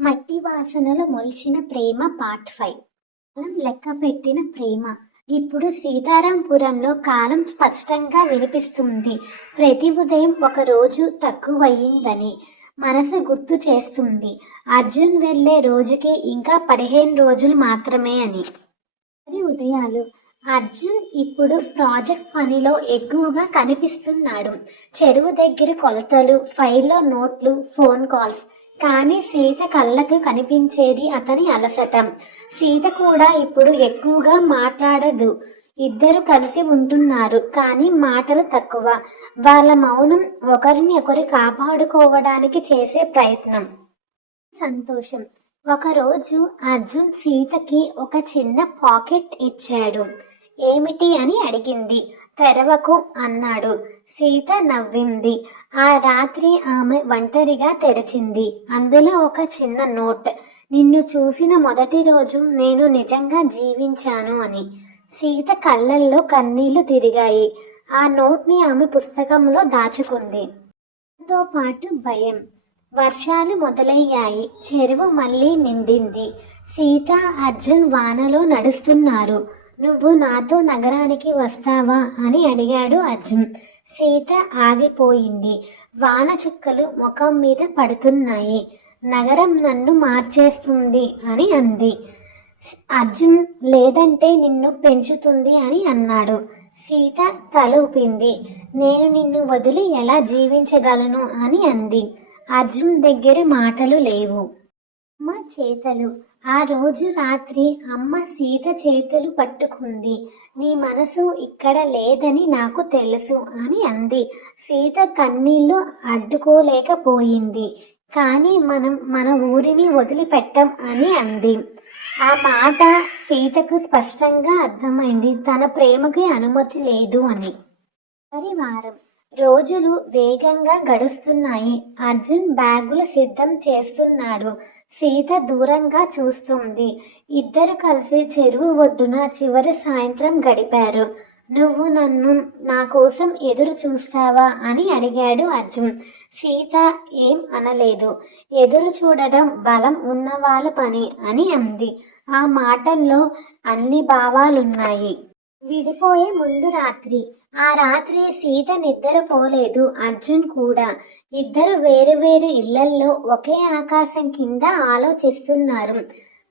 మట్టి వాసనలో మొలిచిన ప్రేమ part five మనం లెక్క పెట్టిన ప్రేమ. ఇప్పుడు సీతారాంపురంలో కాలం స్పష్టంగా వినిపిస్తుంది. ప్రతి ఉదయం ఒక రోజు తక్కువయ్యిందని మనసు గుర్తు చేస్తుంది. అర్జున్ వెళ్ళే రోజుకి ఇంకా పదిహేను రోజులు మాత్రమే అని. మరి ఉదయాలు. అర్జున్ ఇప్పుడు ప్రాజెక్ట్ పనిలో ఎక్కువగా కనిపిస్తున్నాడు. చెరువు దగ్గర కొలతలు ఫైల్లో నోట్లు ఫోన్ కాల్స్ కానీ సీత కళ్ళకు కనిపించేది అతని అలసటం. సీత కూడా ఇప్పుడు ఎక్కువగా మాట్లాడదు. ఇద్దరు కలిసి ఉంటున్నారు కానీ మాటలు తక్కువ. వాళ్ళ మౌనం ఒకరిని ఒకరు కాపాడుకోవడానికి చేసే ప్రయత్నం. సంతోషం. ఒకరోజు అర్జున్ సీతకి ఒక చిన్న పాకెట్ ఇచ్చాడు. ఏమిటి అని అడిగింది. తెరవకు అన్నాడు. సీత నవ్వింది. ఆ రాత్రి ఆమె ఒంటరిగా తెరిచింది. అందులో ఒక చిన్న నోట్. నిన్ను చూసిన మొదటి రోజు నేను నిజంగా జీవించాను అని. సీత కళ్ళల్లో కన్నీళ్ళు తిరిగాయి. ఆ నోట్ని ఆమె పుస్తకంలో దాచుకుంది. తో పాటు భయం. వర్షాలు మొదలయ్యాయి. చెరువు మళ్ళీ నిండింది. సీత అర్జున్ వానలో నడుస్తున్నారు. నువ్వు నాతో నగరానికి వస్తావా? అని అడిగాడు అర్జున్. సీత ఆగిపోయింది. వాన చుక్కలు ముఖం మీద పడుతున్నాయి. నగరం నన్ను మార్చేస్తుంది అని అంది. అర్జున్ లేదంటే నిన్ను పెంచుతుంది అని అన్నాడు. సీత తల ఊపింది. నేను నిన్ను వదిలి ఎలా జీవించగలను అని అంది. అర్జున్ దగ్గర మాటలు లేవు. మా చేతలు ఆ రోజు రాత్రి అమ్మ సీత చేతులు పట్టుకుంది. నీ మనసు ఇక్కడ లేదని నాకు తెలుసు అని అంది. సీత కన్నీళ్ళు అడ్డుకోలేకపోయింది. కానీ మనం మన ఊరిని వదిలిపెట్టం అని అంది. ఆ మాట సీతకు స్పష్టంగా అర్థమైంది. తన ప్రేమకి అనుమతి లేదు అని. పరివారం. రోజులు వేగంగా గడుస్తున్నాయి. అర్జున్ బ్యాగులు సిద్ధం చేస్తున్నాడు. సీత దూరంగా చూస్తుంది. ఇద్దరు కలిసి చెరువు ఒడ్డున చివరి సాయంత్రం గడిపారు. నువ్వు నన్ను నా కోసం ఎదురు చూస్తావా? అని అడిగాడు అర్జున్. సీత ఏం అనలేదు. ఎదురు చూడడం బలం ఉన్న వాళ్ళ పని అని అంది. ఆ మాటల్లో అన్ని భావాలున్నాయి. విడిపోయే ముందు రాత్రి. ఆ రాత్రి సీత నిద్రపోలేదు. అర్జున్ కూడా. ఇద్దరు వేరు వేరు ఇళ్ళల్లో ఒకే ఆకాశం కింద ఆలోచిస్తున్నారు.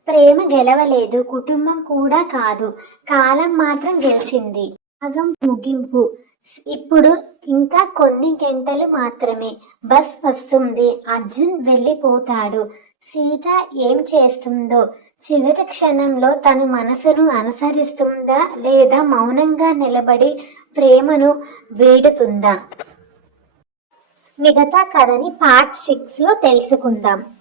ప్రేమ గెలవలేదు. కుటుంబం కూడా కాదు. కాలం మాత్రం గెలిచింది. భాగం ముగింపు. ఇప్పుడు ఇంకా కొన్ని గంటలు మాత్రమే. బస్ వస్తుంది. అర్జున్ వెళ్ళిపోతాడు. సీత ఏం చేస్తుందో చివరి క్షణంలో తన మనసును అనుసరిస్తుందా లేదా మౌనంగా నిలబడి ప్రేమను వేడుతుందా? మిగతా కథని పార్ట్ సిక్స్లో తెలుసుకుందాం.